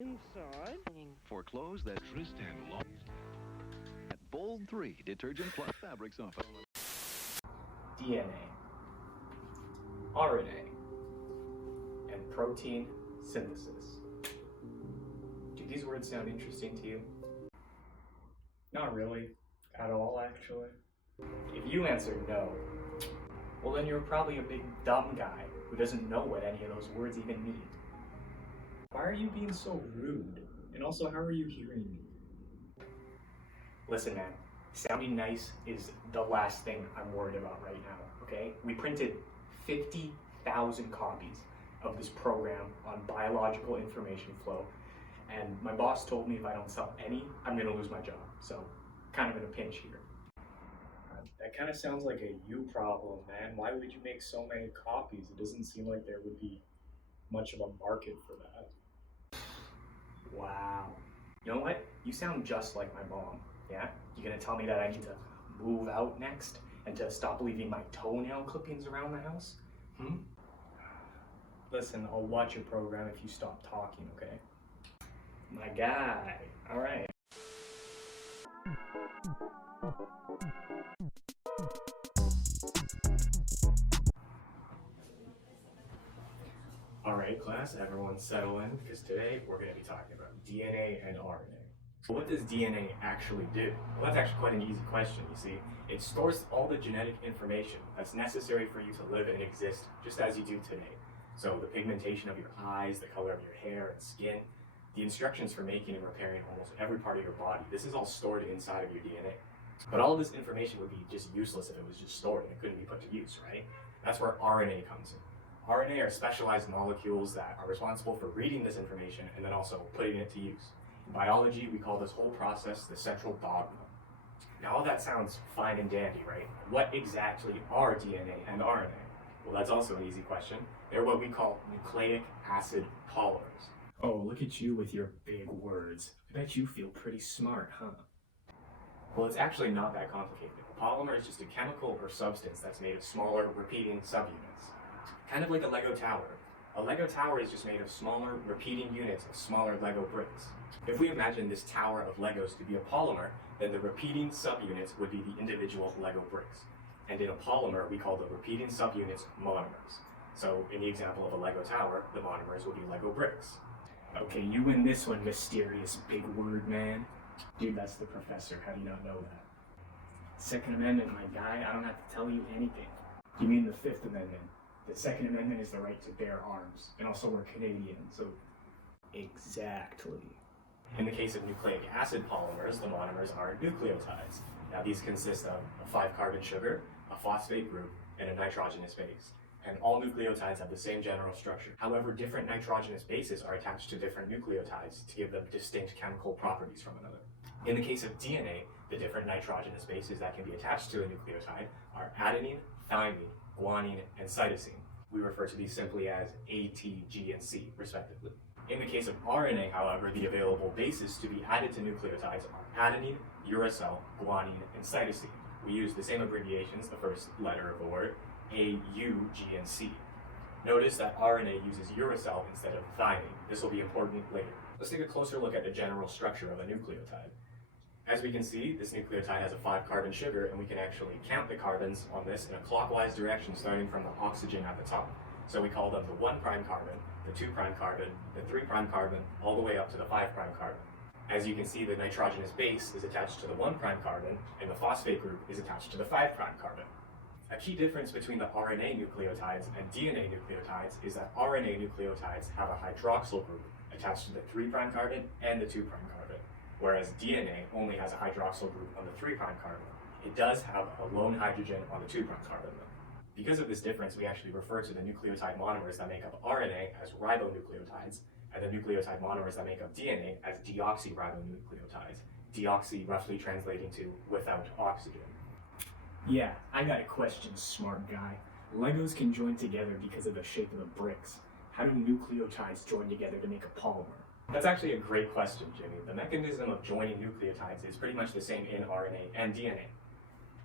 Inside. For clothes that twist and long. At Bold 3 Detergent Plus Fabric Softener. DNA, RNA, and protein synthesis. Do these words sound interesting to you? Not really, at all actually. If you answered no, well then you're probably a big dumb guy who doesn't know what any of those words even mean. Why are you being so rude? And also, how are you hearing me? Listen man, sounding nice is the last thing I'm worried about right now, okay? We printed 50,000 copies of this program on biological information flow, and my boss told me if I don't sell any, I'm gonna lose my job. So, kind of in a pinch here. That kind of sounds like a you problem, man. Why would you make so many copies? It doesn't seem like there would be much of a market for that. Wow. You know what? You sound just like my mom, yeah? You gonna tell me that I need to move out next and to stop leaving my toenail clippings around the house? Listen, I'll watch your program if you stop talking, okay? My guy. All right. Alright class, everyone settle in, because today we're going to be talking about DNA and RNA. What does DNA actually do? Well, that's actually quite an easy question, you see. It stores all the genetic information that's necessary for you to live and exist just as you do today. So the pigmentation of your eyes, the color of your hair and skin, the instructions for making and repairing almost every part of your body, this is all stored inside of your DNA. But all of this information would be just useless if it was just stored and it couldn't be put to use, right? That's where RNA comes in. RNA are specialized molecules that are responsible for reading this information and then also putting it to use. In biology, we call this whole process the central dogma. Now all that sounds fine and dandy, right? What exactly are DNA and RNA? Well, that's also an easy question. They're what we call nucleic acid polymers. Oh, look at you with your big words. I bet you feel pretty smart, huh? Well, it's actually not that complicated. A polymer is just a chemical or substance that's made of smaller repeating subunits. Kind of like a Lego tower. A Lego tower is just made of smaller repeating units of smaller Lego bricks. If we imagine this tower of Legos to be a polymer, then the repeating subunits would be the individual Lego bricks. And in a polymer, we call the repeating subunits monomers. So in the example of a Lego tower, the monomers would be Lego bricks. Okay, you win this one, mysterious big word man. Dude, that's the professor. How do you not know that? Second Amendment, my guy, I don't have to tell you anything. You mean the Fifth Amendment? The Second Amendment is the right to bear arms, and also we're Canadian, so... Exactly. In the case of nucleic acid polymers, the monomers are nucleotides. Now these consist of a 5-carbon sugar, a phosphate group, and a nitrogenous base. And all nucleotides have the same general structure. However, different nitrogenous bases are attached to different nucleotides to give them distinct chemical properties from another. In the case of DNA, the different nitrogenous bases that can be attached to a nucleotide are adenine, thymine, guanine, and cytosine. We refer to these simply as A, T, G, and C, respectively. In the case of RNA, however, the available bases to be added to nucleotides are adenine, uracil, guanine, and cytosine. We use the same abbreviations, the first letter of the word, A, U, G, and C. Notice that RNA uses uracil instead of thymine. This will be important later. Let's take a closer look at the general structure of a nucleotide. As we can see, this nucleotide has a 5-carbon sugar, and we can actually count the carbons on this in a clockwise direction starting from the oxygen at the top. So we call them the 1' carbon, the 2' carbon, the 3' carbon, all the way up to the 5' carbon. As you can see, the nitrogenous base is attached to the 1' carbon, and the phosphate group is attached to the 5' carbon. A key difference between the RNA nucleotides and DNA nucleotides is that RNA nucleotides have a hydroxyl group attached to the 3' carbon and the 2' carbon, whereas DNA only has a hydroxyl group on the 3' carbon. It does have a lone hydrogen on the 2' carbon though. Because of this difference, we actually refer to the nucleotide monomers that make up RNA as ribonucleotides, and the nucleotide monomers that make up DNA as deoxyribonucleotides. Deoxy roughly translating to without oxygen. Yeah, I got a question, smart guy. Legos can join together because of the shape of the bricks. How do nucleotides join together to make a polymer? That's actually a great question, Jimmy. The mechanism of joining nucleotides is pretty much the same in RNA and DNA.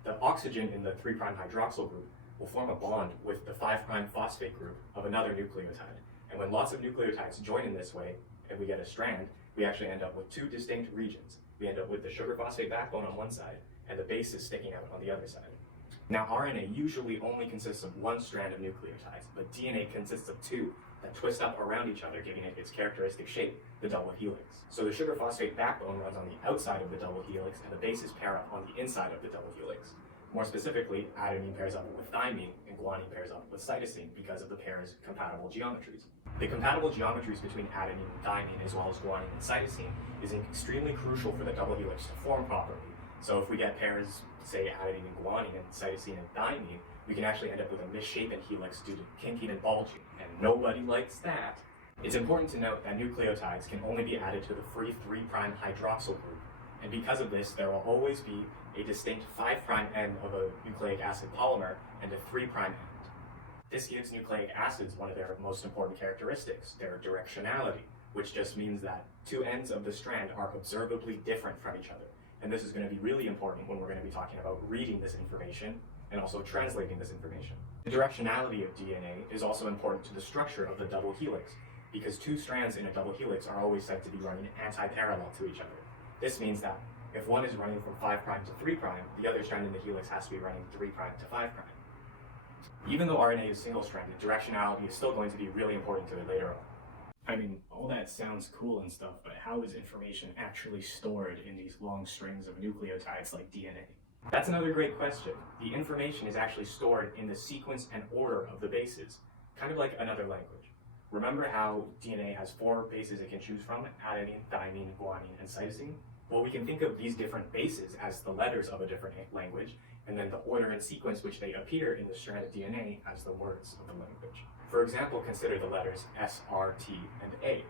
The oxygen in the 3' hydroxyl group will form a bond with the 5' phosphate group of another nucleotide. And when lots of nucleotides join in this way, if we get a strand, we actually end up with two distinct regions. We end up with the sugar phosphate backbone on one side and the bases sticking out on the other side. Now, RNA usually only consists of one strand of nucleotides, but DNA consists of two that twist up around each other, giving it its characteristic shape, the double helix. So the sugar phosphate backbone runs on the outside of the double helix, and the bases pair up on the inside of the double helix. More specifically, adenine pairs up with thymine, and guanine pairs up with cytosine because of the pair's compatible geometries. The compatible geometries between adenine and thymine, as well as guanine and cytosine, is extremely crucial for the double helix to form properly. So if we get pairs, say adenine and guanine and cytosine and thymine, we can actually end up with a misshapen helix due to kinking and bulging, and nobody likes that. It's important to note that nucleotides can only be added to the free 3' hydroxyl group, and because of this, there will always be a distinct 5' end of a nucleic acid polymer and a 3' end. This gives nucleic acids one of their most important characteristics, their directionality, which just means that two ends of the strand are observably different from each other. And this is going to be really important when we're going to be talking about reading this information and also translating this information. The directionality of DNA is also important to the structure of the double helix, because two strands in a double helix are always said to be running anti-parallel to each other. This means that if one is running from 5' to 3', the other strand in the helix has to be running 3' to 5'. Even though RNA is single-stranded, directionality is still going to be really important to it later on. I mean, all that sounds cool and stuff, but how is information actually stored in these long strings of nucleotides like DNA? That's another great question. The information is actually stored in the sequence and order of the bases, kind of like another language. Remember how DNA has 4 bases it can choose from: adenine, thymine, guanine, and cytosine? Well, we can think of these different bases as the letters of a different language, and then the order and sequence which they appear in the strand of DNA as the words of the language. For example, consider the letters S, R, T, and A.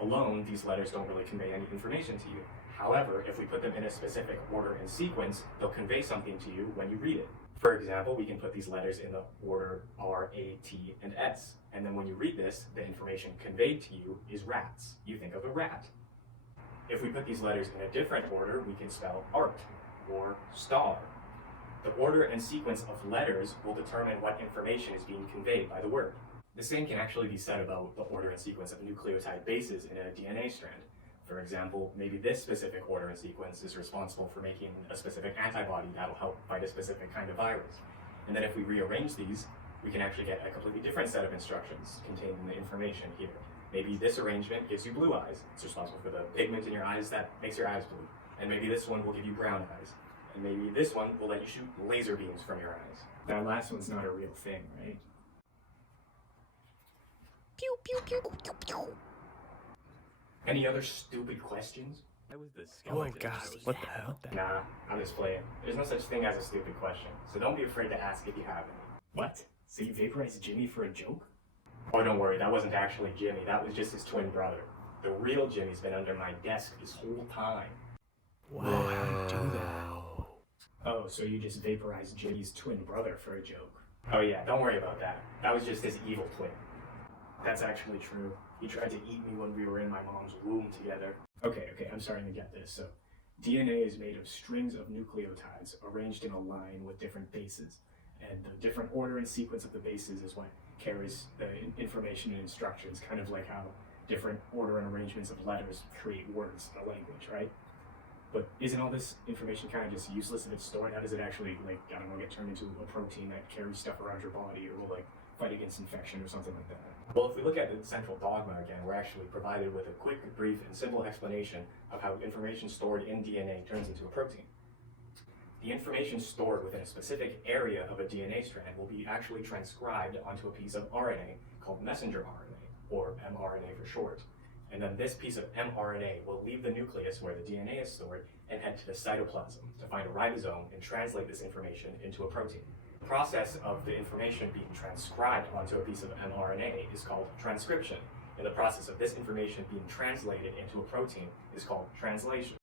Alone, these letters don't really convey any information to you. However, if we put them in a specific order and sequence, they'll convey something to you when you read it. For example, we can put these letters in the order R, A, T, and S. And then when you read this, the information conveyed to you is rats. You think of a rat. If we put these letters in a different order, we can spell art or star. The order and sequence of letters will determine what information is being conveyed by the word. The same can actually be said about the order and sequence of nucleotide bases in a DNA strand. For example, maybe this specific order and sequence is responsible for making a specific antibody that'll help fight a specific kind of virus. And then if we rearrange these, we can actually get a completely different set of instructions containing the information here. Maybe this arrangement gives you blue eyes. It's responsible for the pigment in your eyes that makes your eyes blue. And maybe this one will give you brown eyes. And maybe this one will let you shoot laser beams from your eyes. That last one's not a real thing, right? Pew, pew, pew, pew, pew. Any other stupid questions? That was the Oh skeleton. god, what the hell? Nah, I'm just playing. There's no such thing as a stupid question, so don't be afraid to ask if you have any. What? So you vaporized Jimmy for a joke? Oh, don't worry, that wasn't actually Jimmy. That was just his twin brother. The real Jimmy's been under my desk this whole time. Wow, how'd you do that? Oh, so you just vaporized Jimmy's twin brother for a joke? Oh yeah, don't worry about that. That was just his evil twin. That's actually true. He tried to eat me when we were in my mom's womb together. Okay, I'm starting to get this. So, DNA is made of strings of nucleotides arranged in a line with different bases. And the different order and sequence of the bases is what carries the information and instructions, kind of like how different order and arrangements of letters create words in a language, right? But isn't all this information kind of just useless if it's stored? How does it actually, like, I don't know, get turned into a protein that carries stuff around your body or will, like, fight against infection or something like that? Well, if we look at the central dogma again, we're actually provided with a quick, brief, and simple explanation of how information stored in DNA turns into a protein. The information stored within a specific area of a DNA strand will be actually transcribed onto a piece of RNA called messenger RNA, or mRNA for short. And then this piece of mRNA will leave the nucleus where the DNA is stored and head to the cytoplasm to find a ribosome and translate this information into a protein. The process of the information being transcribed onto a piece of mRNA is called transcription, and the process of this information being translated into a protein is called translation.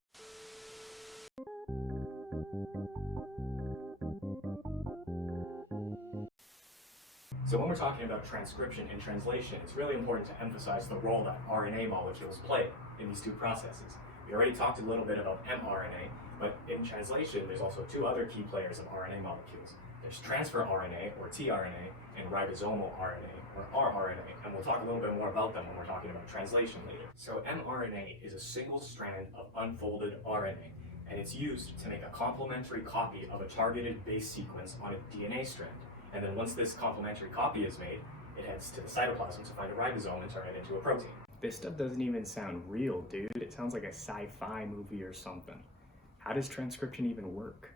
So when we're talking about transcription and translation, it's really important to emphasize the role that RNA molecules play in these two processes. We already talked a little bit about mRNA, but in translation, there's also two other key players of RNA molecules. There's transfer RNA, or tRNA, and ribosomal RNA, or rRNA, and we'll talk a little bit more about them when we're talking about translation later. So mRNA is a single strand of unfolded RNA, and it's used to make a complementary copy of a targeted base sequence on a DNA strand. And then once this complementary copy is made, it heads to the cytoplasm to find a ribosome and turn it into a protein. This stuff doesn't even sound real, dude. It sounds like a sci-fi movie or something. How does transcription even work?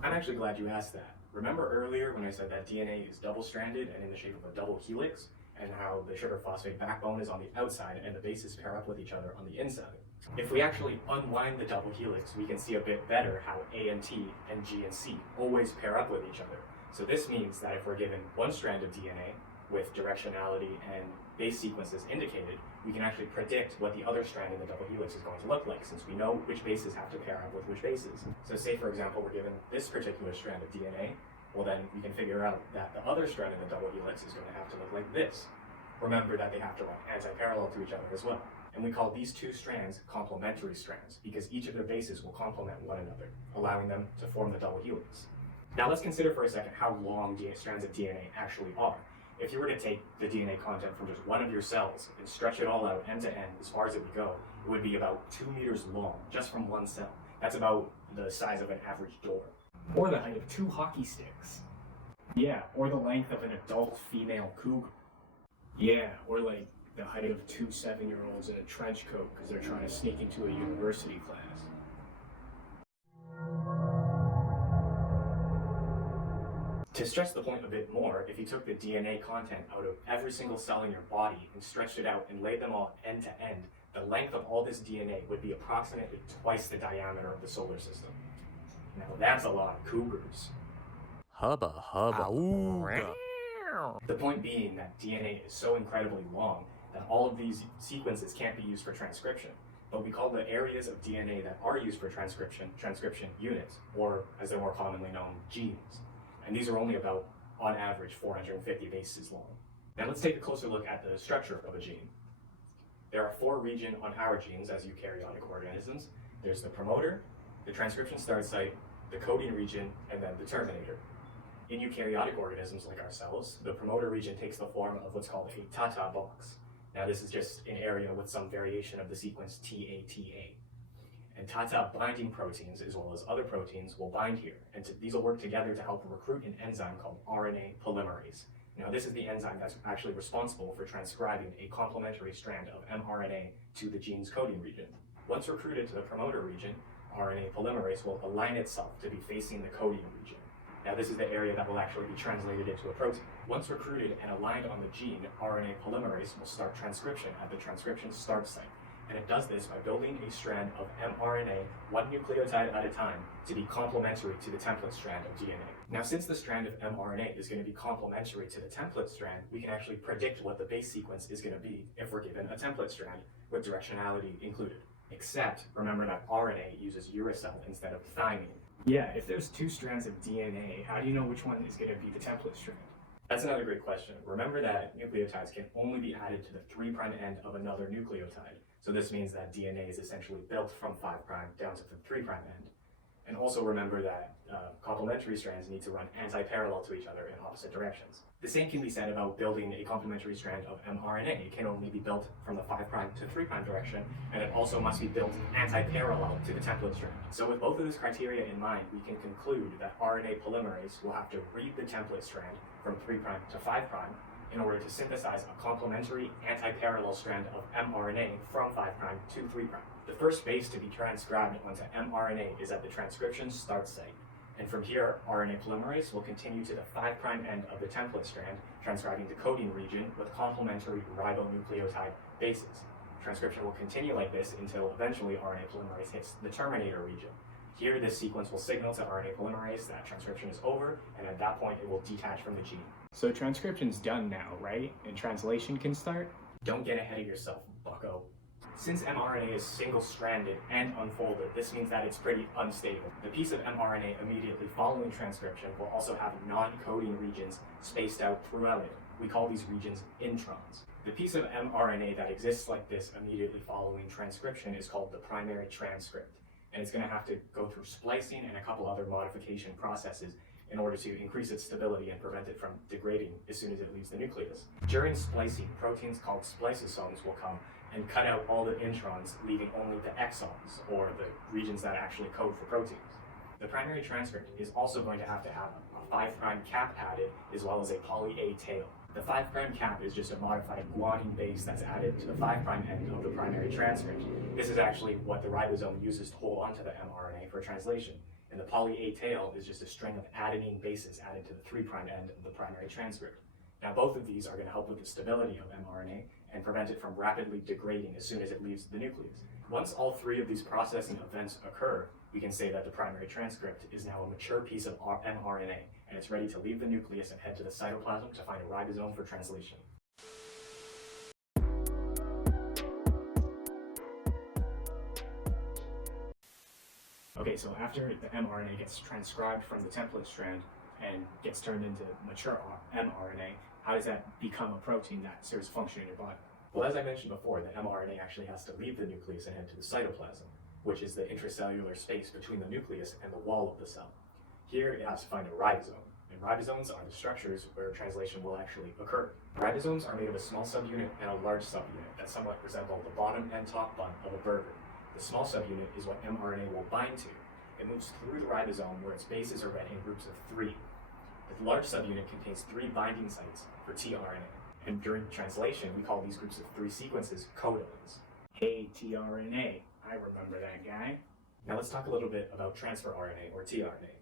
I'm actually glad you asked that. Remember earlier when I said that DNA is double-stranded and in the shape of a double helix, and how the sugar phosphate backbone is on the outside and the bases pair up with each other on the inside? If we actually unwind the double helix, we can see a bit better how A and T and G and C always pair up with each other. So this means that if we're given one strand of DNA with directionality and base sequences indicated, we can actually predict what the other strand in the double helix is going to look like, since we know which bases have to pair up with which bases. So say, for example, we're given this particular strand of DNA, well then we can figure out that the other strand in the double helix is going to have to look like this. Remember that they have to run anti-parallel to each other as well. And we call these two strands complementary strands, because each of their bases will complement one another, allowing them to form the double helix. Now let's consider for a second how long strands of DNA actually are. If you were to take the DNA content from just one of your cells and stretch it all out end to end as far as it would go, it would be about 2 meters long, just from one cell. That's about the size of an average door. Or the height of 2 hockey sticks. Yeah, or the length of an adult female cougar. Yeah, or like the height of 2 7-year-olds in a trench coat because they're trying to sneak into a university class. To stress the point a bit more, if you took the DNA content out of every single cell in your body and stretched it out and laid them all end to end, the length of all this DNA would be approximately twice the diameter of the solar system. Now that's a lot of cougars. Hubba hubba. Ooga. The point being that DNA is so incredibly long that all of these sequences can't be used for transcription. But we call the areas of DNA that are used for transcription units, or as they're more commonly known, genes. And these are only about, on average, 450 bases long. Now let's take a closer look at the structure of a gene. There are 4 regions on our genes as eukaryotic organisms. There's the promoter, the transcription start site, the coding region, and then the terminator. In eukaryotic organisms like ourselves, the promoter region takes the form of what's called a tata box. Now this is just an area with some variation of the sequence TATA. And tata binding proteins, as well as other proteins, will bind here, and these will work together to help recruit an enzyme called RNA polymerase. Now this is the enzyme that's actually responsible for transcribing a complementary strand of mRNA to the gene's coding region. Once recruited to the promoter region, RNA polymerase will align itself to be facing the coding region. Now this is the area that will actually be translated into a protein. Once recruited and aligned on the gene, RNA polymerase will start transcription at the transcription start site. And it does this by building a strand of mRNA, 1 nucleotide at a time, to be complementary to the template strand of DNA. Now, since the strand of mRNA is going to be complementary to the template strand, we can actually predict what the base sequence is going to be if we're given a template strand with directionality included. Except, remember that RNA uses uracil instead of thymine. Yeah, if there's 2 strands of DNA, how do you know which one is going to be the template strand? That's another great question. Remember that nucleotides can only be added to the 3' end of another nucleotide. So this means that DNA is essentially built from 5' down to the 3' end. And also remember that complementary strands need to run anti-parallel to each other in opposite directions. The same can be said about building a complementary strand of mRNA. It can only be built from the 5' to 3' direction, and it also must be built anti-parallel to the template strand. So with both of these criteria in mind, we can conclude that RNA polymerase will have to read the template strand from 3' to 5' in order to synthesize a complementary anti-parallel strand of mRNA from 5' to 3'. The first base to be transcribed onto mRNA is at the transcription start site. And from here, RNA polymerase will continue to the 5' end of the template strand, transcribing the coding region with complementary ribonucleotide bases. Transcription will continue like this until eventually RNA polymerase hits the terminator region. Here, this sequence will signal to RNA polymerase that transcription is over, and at that point, it will detach from the gene. So transcription's done now, right? And translation can start? Don't get ahead of yourself, bucko. Since mRNA is single-stranded and unfolded, this means that it's pretty unstable. The piece of mRNA immediately following transcription will also have non-coding regions spaced out throughout it. We call these regions introns. The piece of mRNA that exists like this immediately following transcription is called the primary transcript. And it's going to have to go through splicing and a couple other modification processes in order to increase its stability and prevent it from degrading as soon as it leaves the nucleus. During splicing, proteins called spliceosomes will come and cut out all the introns, leaving only the exons, or the regions that actually code for proteins. The primary transcript is also going to have a 5' cap added, as well as a poly A tail. The 5' cap is just a modified guanine base that's added to the 5' end of the primary transcript. This is actually what the ribosome uses to hold onto the mRNA for translation. And the poly A tail is just a string of adenine bases added to the 3' end of the primary transcript. Now both of these are going to help with the stability of mRNA and prevent it from rapidly degrading as soon as it leaves the nucleus. Once all three of these processing events occur, we can say that the primary transcript is now a mature piece of mRNA, and it's ready to leave the nucleus and head to the cytoplasm to find a ribosome for translation. Okay, so after the mRNA gets transcribed from the template strand and gets turned into mature mRNA, how does that become a protein that serves function in your body? Well, as I mentioned before, the mRNA actually has to leave the nucleus and head to the cytoplasm, which is the intracellular space between the nucleus and the wall of the cell. Here it has to find a ribosome, and ribosomes are the structures where translation will actually occur. Ribosomes are made of a small subunit and a large subunit that somewhat resemble the bottom and top bun of a burger. The small subunit is what mRNA will bind to. It moves through the ribosome where its bases are read in groups of 3. The large subunit contains 3 binding sites for tRNA, and during translation we call these groups of 3 sequences codons. Hey, tRNA, I remember that guy. Now let's talk a little bit about transfer RNA, or tRNA.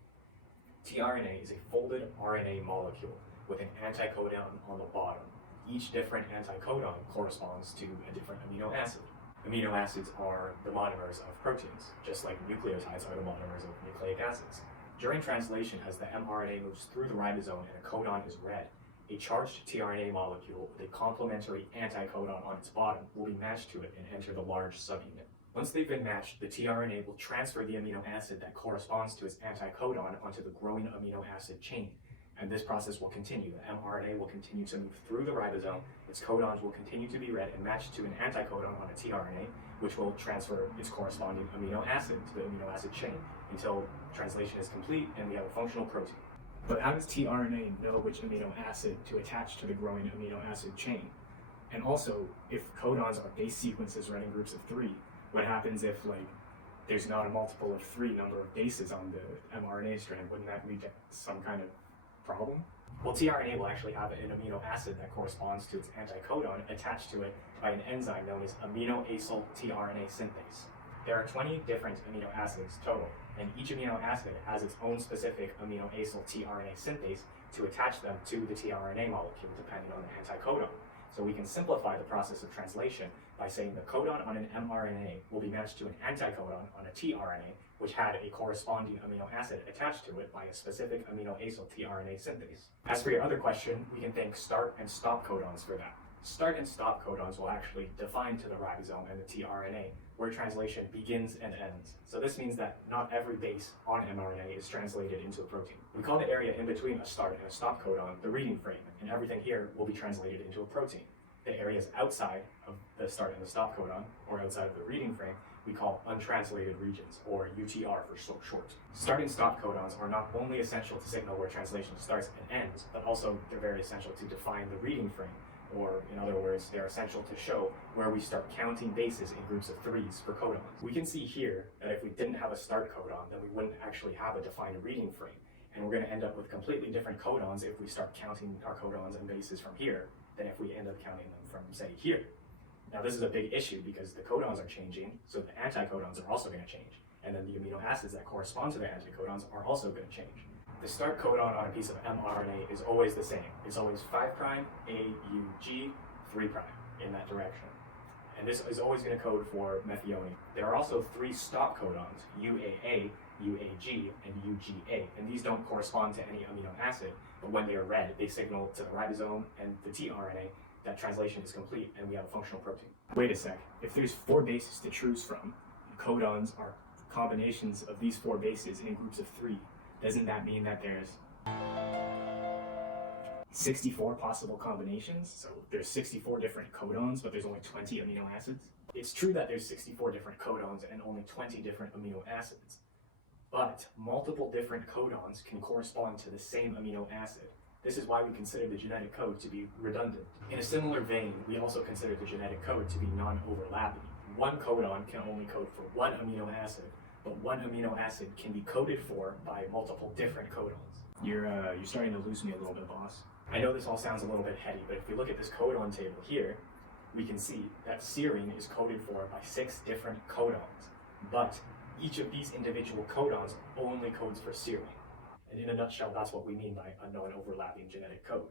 tRNA is a folded RNA molecule with an anticodon on the bottom. Each different anticodon corresponds to a different amino acid. Amino acids are the monomers of proteins, just like nucleotides are the monomers of nucleic acids. During translation, as the mRNA moves through the ribosome and a codon is read, a charged tRNA molecule with a complementary anticodon on its bottom will be matched to it and enter the large subunit. Once they've been matched, the tRNA will transfer the amino acid that corresponds to its anticodon onto the growing amino acid chain. And this process will continue. The mRNA will continue to move through the ribosome, its codons will continue to be read and matched to an anticodon on a tRNA, which will transfer its corresponding amino acid to the amino acid chain until translation is complete and we have a functional protein. But how does tRNA know which amino acid to attach to the growing amino acid chain? And also, if codons are base sequences read in groups of 3, what happens if, there's not a multiple of 3 number of bases on the mRNA strand? Wouldn't that lead to some kind of problem? Well, tRNA will actually have an amino acid that corresponds to its anticodon attached to it by an enzyme known as aminoacyl tRNA synthase. There are 20 different amino acids total, and each amino acid has its own specific aminoacyl tRNA synthase to attach them to the tRNA molecule depending on the anticodon. So we can simplify the process of translation by saying the codon on an mRNA will be matched to an anticodon on a tRNA, which had a corresponding amino acid attached to it by a specific aminoacyl tRNA synthase. As for your other question, we can think start and stop codons for that. Start and stop codons will actually define to the ribosome and the tRNA where translation begins and ends. So this means that not every base on mRNA is translated into a protein. We call the area in between a start and a stop codon the reading frame, and everything here will be translated into a protein. The areas outside of the start and the stop codon, or outside of the reading frame, we call untranslated regions, or UTR for short. Start and stop codons are not only essential to signal where translation starts and ends, but also they're very essential to define the reading frame, or in other words, they're essential to show where we start counting bases in groups of 3s for codons. We can see here that if we didn't have a start codon, then we wouldn't actually have a defined reading frame, and we're going to end up with completely different codons if we start counting our codons and bases from here than if we end up counting them from, say, here. Now this is a big issue because the codons are changing, so the anticodons are also going to change, and then the amino acids that correspond to the anticodons are also going to change. The start codon on a piece of mRNA is always the same. It's always 5' AUG 3' in that direction. And this is always going to code for methionine. There are also 3 stop codons, UAA, UAG, and UGA, and these don't correspond to any amino acid, but when they are read, they signal to the ribosome and the tRNA that translation is complete and we have a functional protein. Wait a sec. If there's 4 bases to choose from, and codons are combinations of these 4 bases in groups of 3, doesn't that mean that there's 64 possible combinations? So there's 64 different codons, but there's only 20 amino acids? It's true that there's 64 different codons and only 20 different amino acids. but multiple different codons can correspond to the same amino acid. This is why we consider the genetic code to be redundant. In a similar vein, we also consider the genetic code to be non-overlapping. One codon can only code for one amino acid, but one amino acid can be coded for by multiple different codons. You're starting to lose me a little bit, boss. I know this all sounds a little bit heady, but if we look at this codon table here, we can see that serine is coded for by 6 different codons, but each of these individual codons only codes for serine. And in a nutshell, that's what we mean by a non-overlapping genetic code.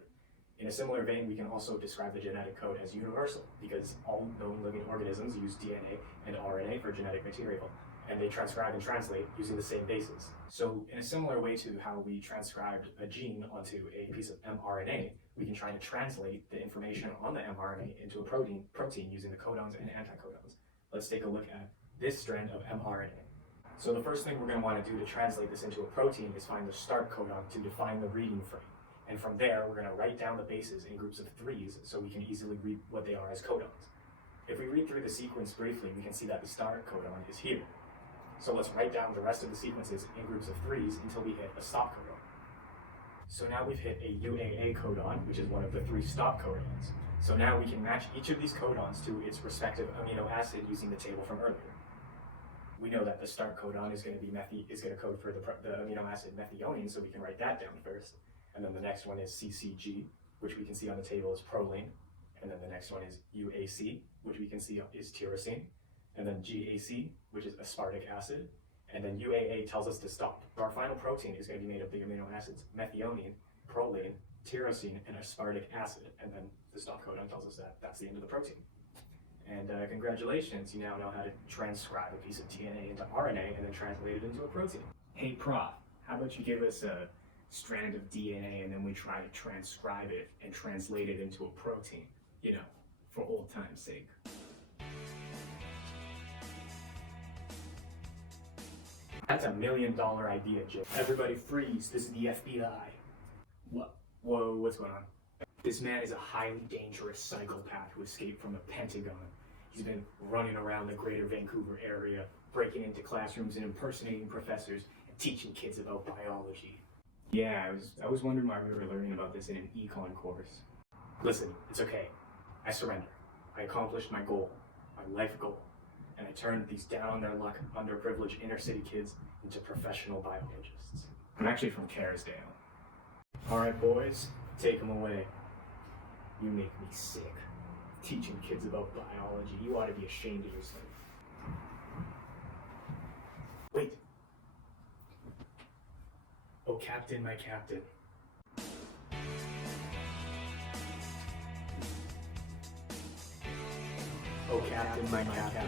In a similar vein, we can also describe the genetic code as universal, because all known living organisms use DNA and RNA for genetic material, and they transcribe and translate using the same bases. So in a similar way to how we transcribed a gene onto a piece of mRNA, we can try to translate the information on the mRNA into a protein using the codons and anticodons. Let's take a look at this strand of mRNA. So the first thing we're going to want to do to translate this into a protein is find the start codon to define the reading frame. And from there, we're going to write down the bases in groups of 3s so we can easily read what they are as codons. If we read through the sequence briefly, we can see that the start codon is here. So let's write down the rest of the sequences in groups of 3s until we hit a stop codon. So now we've hit a UAA codon, which is one of the 3 stop codons. So now we can match each of these codons to its respective amino acid using the table from earlier. We know that the start codon is going to code for the amino acid methionine, so we can write that down first. And then the next one is CCG, which we can see on the table is proline. And then the next one is UAC, which we can see is tyrosine. And then GAC, which is aspartic acid. And then UAA tells us to stop. Our final protein is going to be made of the amino acids methionine, proline, tyrosine, and aspartic acid. And then the stop codon tells us that that's the end of the protein. And congratulations, you now know how to transcribe a piece of DNA into RNA and then translate it into a protein. Hey, Prof, how about you give us a strand of DNA and then we try to transcribe it and translate it into a protein, you know, for old time's sake. That's $1 million idea, Jim. Everybody freeze, this is the FBI. What? Whoa, what's going on? This man is a highly dangerous psychopath who escaped from a Pentagon. He's been running around the greater Vancouver area, breaking into classrooms and impersonating professors and teaching kids about biology. Yeah, I was wondering why we were learning about this in an econ course. Listen, it's okay. I surrender. I accomplished my goal, my life goal, and I turned these down on their luck, underprivileged inner city kids into professional biologists. I'm actually from Kerrisdale. All right, boys, take them away. You make me sick. Teaching kids about biology. You ought to be ashamed of yourself. Wait. Oh, Captain, my Captain. Oh, Captain, my Captain.